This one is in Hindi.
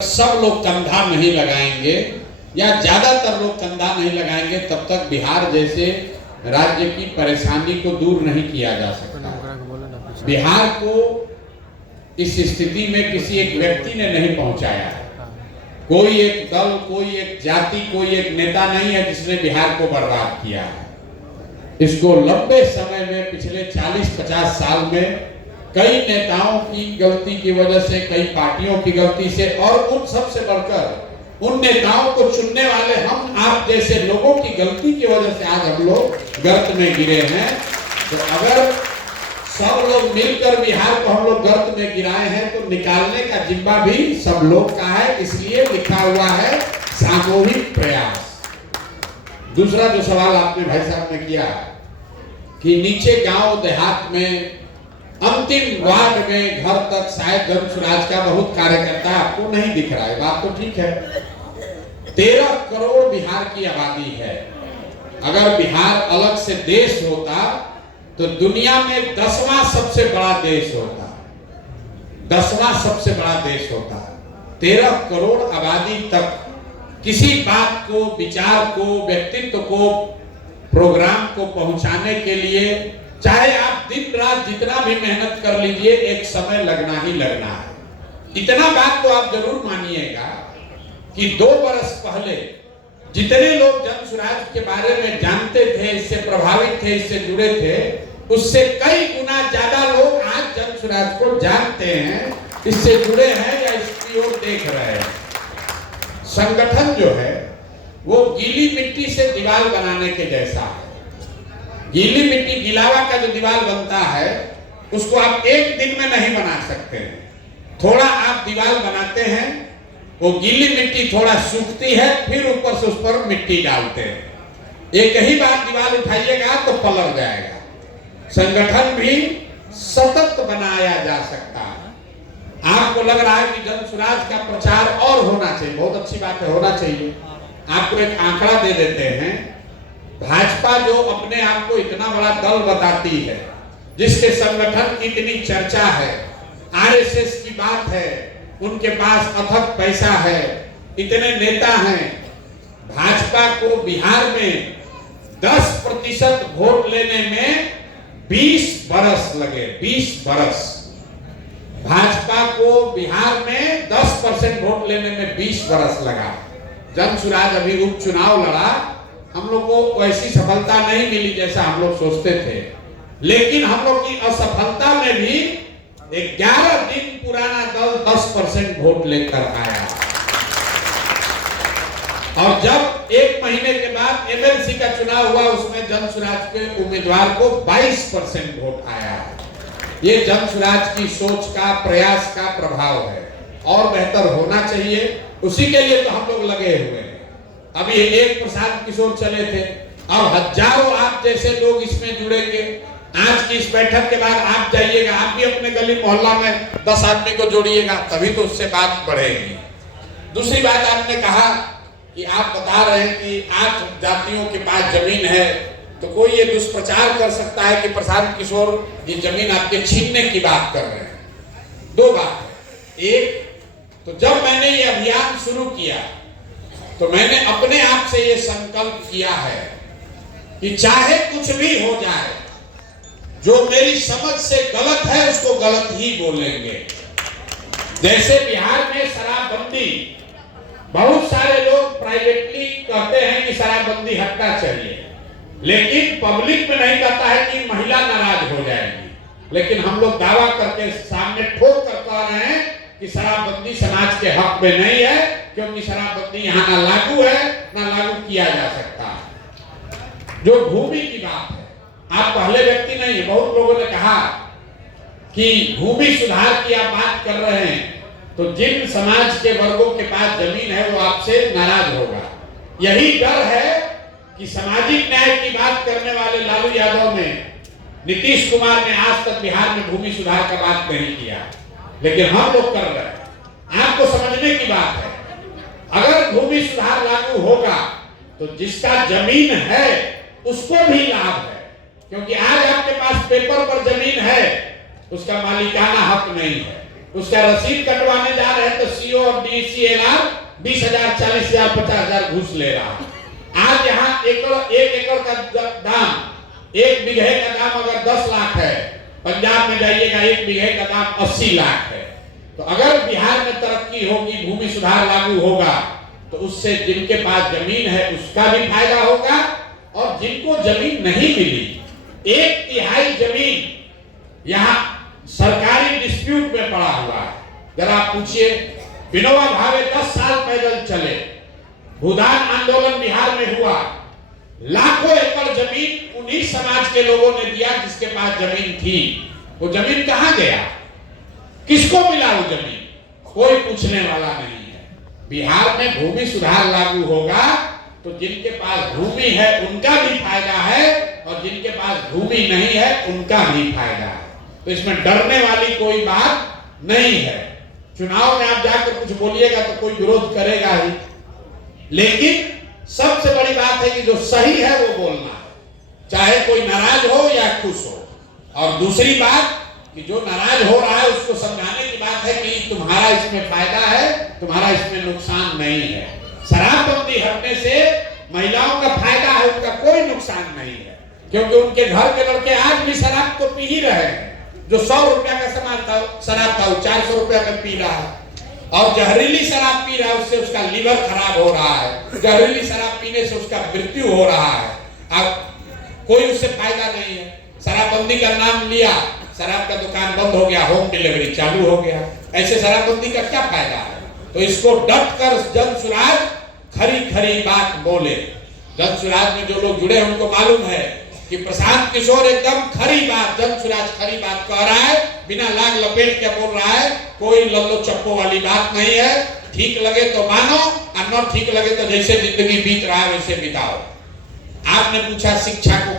सब लोग कंधा नहीं लगाएंगे या ज्यादातर लोग कंधा नहीं लगाएंगे तब तक बिहार जैसे राज्य की परेशानी को दूर नहीं किया जा सकता। बिहार को इस स्थिति में किसी एक व्यक्ति ने नहीं पहुंचाया। कोई एक दल, कोई एक जाति, कोई एक नेता नहीं है जिसने बिहार को बर्बाद किया है। इसको लंबे समय में, पिछले 40-50 साल में कई नेताओं की गलती की वजह से, कई पार्टियों की गलती से, और उन सबसे बढ़कर उन नेताओं को चुनने वाले हम आप जैसे लोगों की गलती की वजह से आज हम लोग गर्त में गिरे हैं। तो अगर सब लोग मिलकर बिहार को हम लोग गर्त में गिराए हैं तो निकालने का जिम्मा भी सब लोग का है। इसलिए लिखा हुआ है सामूहिक प्रयास। दूसरा जो सवाल आपने भाई साहब ने किया कि नीचे गांव देहात में अंतिम वार्ड में घर तक शायद जनसुराज का बहुत कार्यकर्ता आपको नहीं दिख रहा है, बात तो ठीक है। 13 करोड़ बिहार की आबादी है। अगर बिहार अलग से देश होता तो दुनिया में 10वां सबसे बड़ा देश होता, 10वां सबसे बड़ा देश होता। 13 करोड़ आबादी तक किसी बात को, विचार को, व्यक्तित्व को, प्रोग्राम को पहुंचाने के लिए चाहे आप दिन रात जितना भी मेहनत कर लीजिए, एक समय लगना ही लगना है। इतना बात तो आप जरूर मानिएगा कि 2 बरस पहले जितने लोग जनसुराज के बारे में जानते थे, इससे प्रभावित थे, इससे जुड़े थे, उससे कई गुना ज्यादा लोग आज जनसुराज को जानते हैं, इससे जुड़े हैं या इसकी ओर देख रहे हैं। संगठन जो है वो गीली मिट्टी से दीवार बनाने के जैसा है। गीली मिट्टी, गिलावा का जो दीवार बनता है उसको आप एक दिन में नहीं बना सकते हैं। थोड़ा आप दीवार बनाते हैं, वो गीली मिट्टी थोड़ा सूखती है, फिर ऊपर से उस पर मिट्टी डालते हैं। एक ही बार दीवार उठाइएगा तो पलट जाएगा। संगठन भी सतत बनाया जा सकता है। आपको लग रहा है कि जनसुराज का प्रचार और होना चाहिए, बहुत अच्छी बात है, होना चाहिए। आपको एक आंकड़ा दे देते हैं। भाजपा जो अपने आप को इतना बड़ा दल बताती है, जिसके संगठन की इतनी चर्चा है, आरएसएस की बात है, उनके पास अथक पैसा है, इतने नेता हैं, भाजपा को बिहार में 10% वोट लेने में 20 बरस लगे। 20 बरस भाजपा को बिहार में 10% वोट लेने में 20 बरस लगा। जनसुराज अभी उपचुनाव लड़ा, हम लोग को वैसी सफलता नहीं मिली जैसा हम लोग सोचते थे, लेकिन हम लोग की असफलता में भी 11 दिन पुराना दल 10% वोट लेकर आया। और जब 1 महीने के बाद एमएलसी का चुनाव हुआ, उसमें जनसुराज के उम्मीदवार को 22% वोट आया। ये जनसुराज की सोच का, प्रयास का प्रभाव है। और बेहतर होना चाहिए, उसी के लिए तो हम लोग लगे हुए हैं। अभी एक प्रसाद किशोर चले थे और हजारों आप जैसे लोग इसमें जुड़ेंगे। आज की इस बैठक के बाद आप जाइएगा, आप भी अपने गली मोहल्ला में 10 आदमी को जोड़िएगा, तभी तो उससे बात बढ़ेगी। दूसरी बात, आपने कहा कि आप बता रहे हैं कि 8 जातियों के पास जमीन है, तो कोई ये दुष्प्रचार कर सकता है कि प्रसाद किशोर ये जमीन आपके छीनने की बात कर रहे हैं। 2 बात है। एक तो जब मैंने ये अभियान शुरू किया तो मैंने अपने आप से ये संकल्प किया है कि चाहे कुछ भी हो जाए, जो मेरी समझ से गलत है उसको गलत ही बोलेंगे। जैसे बिहार में शराबबंदी, बहुत सारे लोग प्राइवेटली कहते हैं कि शराबबंदी हटना चाहिए, लेकिन पब्लिक में नहीं कहता है कि महिला नाराज हो जाएगी। लेकिन हम लोग दावा करके सामने ठोक कर कह रहे हैं कि शराबबंदी समाज के हक में नहीं है, क्योंकि शराबबंदी यहाँ ना लागू है, ना लागू किया जा सकता। जो भूमि की बात है, आप पहले व्यक्ति नहीं है। बहुत लोगों ने कहा कि भूमि सुधार की आप बात कर रहे हैं, तो जिन समाज के वर्गों के पास जमीन है वो आपसे नाराज होगा। यही डर है कि सामाजिक न्याय की बात करने वाले लालू यादव ने, नीतीश कुमार ने आज तक बिहार में भूमि सुधार का बात नहीं किया, लेकिन हम लोग कर रहे हैं। आपको समझने की बात है, अगर भूमि सुधार लागू होगा तो जिसका जमीन है उसको भी लाभ है, क्योंकि आज आपके पास पेपर पर जमीन है, उसका मालिकाना हक नहीं है, उसका रसीद कटवाने जा रहे हैं तो सीओ और डीसीएलआर 20,000, 40,000, 50,000 घूस ले रहा है। आज यहाँ एक एकड़ का दाम, 1 बीघे का दाम अगर 10 लाख है, पंजाब में जाइएगा 1 बीघे का दाम 80 लाख है। तो अगर बिहार में तरक्की होगी, भूमि सुधार लागू होगा, तो उससे जिनके पास जमीन है उसका भी फायदा होगा, और जिनको जमीन नहीं मिली, 1/3 जमीन यहाँ सरकारी डिस्प्यूट में पड़ा हुआ है। जरा आप पूछिए, विनोबा भावे 10 साल पैदल चले, भूदान आंदोलन बिहार में हुआ, लाखों एकड़ जमीन उन्हीं समाज के लोगों ने दिया जिसके पास जमीन थी। वो जमीन कहां गया, किसको मिला वो जमीन, कोई पूछने वाला नहीं है। बिहार में भूमि सुधार लागू होगा तो जिनके पास भूमि है उनका भी फायदा है, और जिनके पास भूमि नहीं है उनका भी फायदा है। तो इसमें डरने वाली कोई बात नहीं है। चुनाव में आप जाकर कुछ बोलिएगा तो कोई विरोध करेगा ही, लेकिन सबसे बड़ी बात है कि जो सही है वो बोलना है, चाहे कोई नाराज हो या खुश हो। और दूसरी बात कि जो नाराज हो रहा है उसको समझाने की बात है कि तुम्हारा इसमें फायदा है, तुम्हारा इसमें नुकसान नहीं है। शराबबंदी हटने से महिलाओं का फायदा है, उनका कोई नुकसान नहीं है, क्योंकि उनके घर के लड़के आज भी शराब तो पी ही रहे हैं। जो 100 रुपया का सामान था, शराब था, वो 400 रुपया का पी रहा है, और जहरीली शराब पी रहा है, उससे उसका लीवर खराब हो रहा है, जहरीली शराब पीने से उसका मृत्यु हो रहा है। अब कोई उससे फायदा नहीं है। शराबबंदी का नाम लिया, शराब का दुकान बंद हो गया, होम डिलीवरी चालू हो गया, ऐसे शराबबंदी का क्या फायदा है। तो इसको डट कर जनसुराज खरी खरी बात बोले। जनसुराज में जो लोग जुड़े हैं उनको मालूम है कि प्रशांत किशोर एकदम खरी बात, जनसुराज खरी बात कह रहा है, बिना लाग लपेट के बोल रहा है, कोई लल्लो चप्पो वाली बात नहीं है। ठीक लगे तो मानो, और न ठीक लगे तो जैसे जिंदगी बीत रहा है वैसे बिताओ। आपने पूछा शिक्षा को